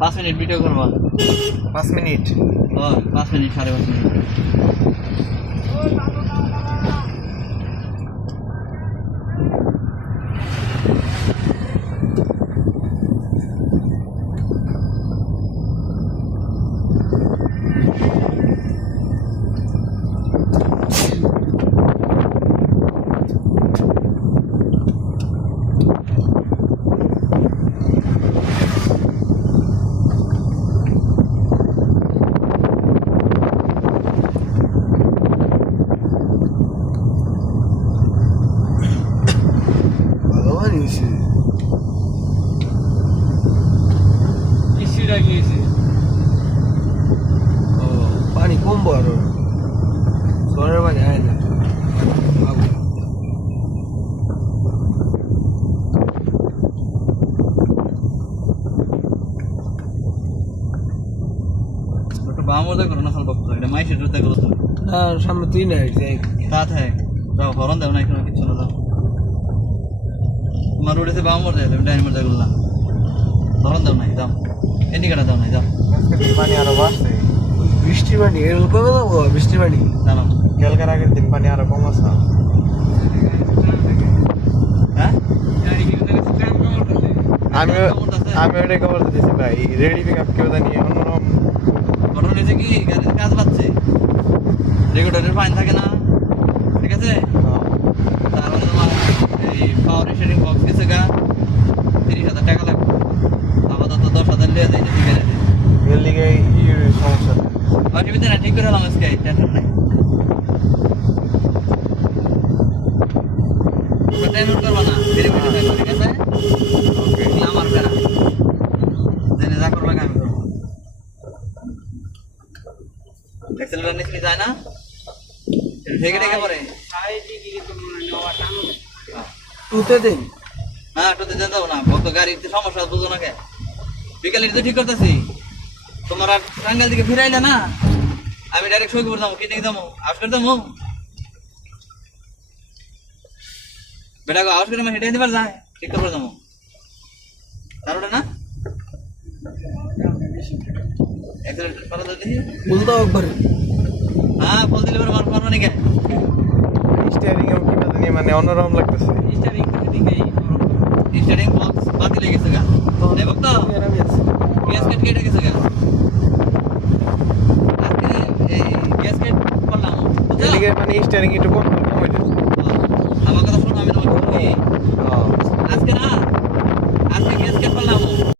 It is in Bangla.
5 মিনিট ভিডিও করবা 5 মিনিট 5 মিনিট 5.5 মিনিট পানি কমবো আরো সরের পানি আয় না বামোদা করো না বক্ত এটা মাই সেটাতে করো তো না সামনে তুই না তা থাকে যাও হরন দাও না কোনো কিছু না দাও তোমার উড়েছে বামোর দেয় তুমি ডাইন মোর দেয় না হরন দাও নাই দাও এন্ডিকাটা দাও নাই দাও পানি আরো বাড়ছে বৃষ্টির পানি এরকম কমে যাবো বৃষ্টির পানি জানো কালকার আগের দিন পানি আরো কম আছে হ্যাঁ আমি ওটাই খবর দিতেছি ভাই রেডি পিক আপ কেউ জানি অন্যরকম ঘটনা হয়েছে কি গাড়িতে কাজ পাচ্ছে রেগুলেটরের ফাইন থাকে না ঠিক আছে তার মানে তোমার এই পাওয়ার শেয়ারিং বক্স গেছে গা 30,000 টাকা লাগবে আপাতত 10,000 লিয়ে যাই ঠিক আছে এর লিগে সমস্যা অসুবিধা না ঠিক করে হলাম আজকে টেনশন নাই টাইম নোট করবা না দেরি করে থাকবে ঠিক আছে ওকে আমার ফেরা জেনে যা করবা আমি করবো এক্সেলেটর নিচে যায় না ঠেকে ঠেকে পড়ে টুতে দেন হ্যাঁ টুতে দেন যাবো না কত গাড়িতে সমস্যা বুঝো না কে বিকালে তো ঠিক করতেছি তোমার আর টাঙ্গাইল দিকে ফিরাইলে না আমি ডাইরেক্ট সই করে যাবো কিনে যাবো আউস করে যাবো বেটা আউস করে আমি হেঁটে দিবার যায় ঠিক করে যাবো তারপরে না এক্সেলেটর পারা দেখি বলতো একবার হ্যাঁ বল দিলে মার পারবো নাকি স্টিয়ারিং এর কি জানি মানে অন্যরকম লাগতেছে স্টারিং বক্স বাতিল হয়ে গেছে গা